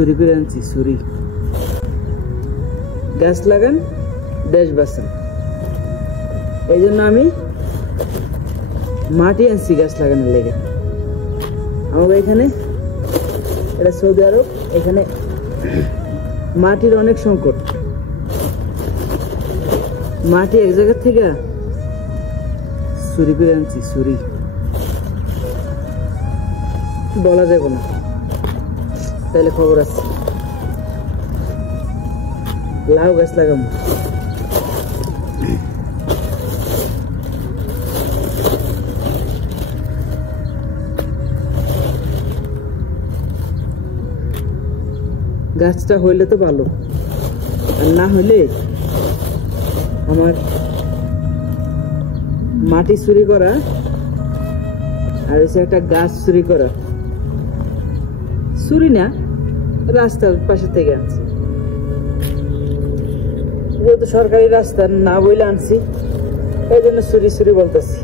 চুরি করে আনছি চুরি। গাছ লাগান দেশ বাঁচান, এই জন্য আমি মাটি আনছি গাছ লাগানোর লেগে। আমাদের এখানে এটা সৌদি আরব, এখানে মাটির অনেক সংকট। মাটি এক জায়গা থেকে চুরি করে আনছি চুরি, বলা যাবে না তাইলে খবর আছে। লাউ গাছ লাগাবো, গাছটা হইলে তো ভালো, আর না হইলে আমার মাটি চুরি করা আর হচ্ছে একটা গাছ চুরি করা। চুরি না, রাস্তার পাশে থেকে আনছি, যেহেতু সরকারি রাস্তা না বইলে আনছি, এই জন্য চুরি চুরি বলতেছি।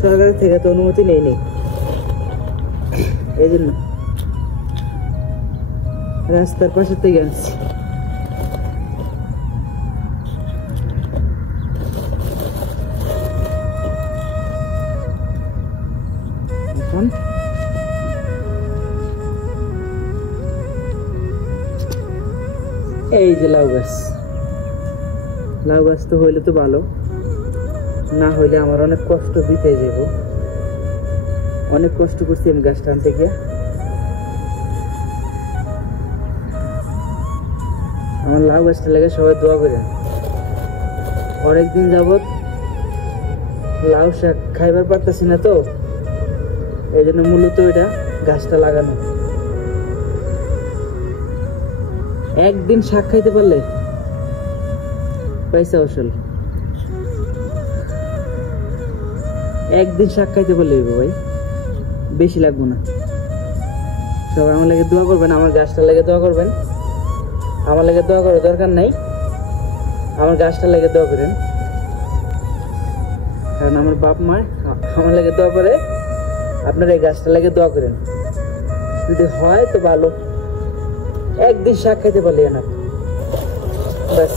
সরকারের থেকে তো অনুমতি নেই, এই জন্য রাস্তার পাশে থেকে আনছি। এখন এই যে লাউ গাছ, লাউ গাছ তো হইলে তো ভালো, না হইলে আমার অনেক কষ্ট বিতে যাব। অনেক কষ্ট করছি আমি গাছ টানতে গিয়ে। আমার লাউ গাছটা লেগে সবাই দোয়া করেন। অনেকদিন যাবত লাউ শাক খাইবার পারতেছি না, তো এই জন্য মূলত এটা গাছটা লাগানো। একদিন শাক খাইতে পারলে পয়সা আসল, একদিন শাক খাইতে পারলে ভাই, বেশি লাগবো না। সবাই আমার লাগে দোয়া করবেন, আমার গাছটা লেগে দোয়া করবেন। আমার লেগে দোয়া করার দরকার নাই, আমার গাছটা লেগে দোয়া করেন, কারণ আমার বাপ মা আমার লেগে দোয়া করে। আপনারা এই গাছটা লেগে দোয়া করেন, যদি হয় তো ভালো, একদিন শাক খাইতে পারলে না, ব্যাস।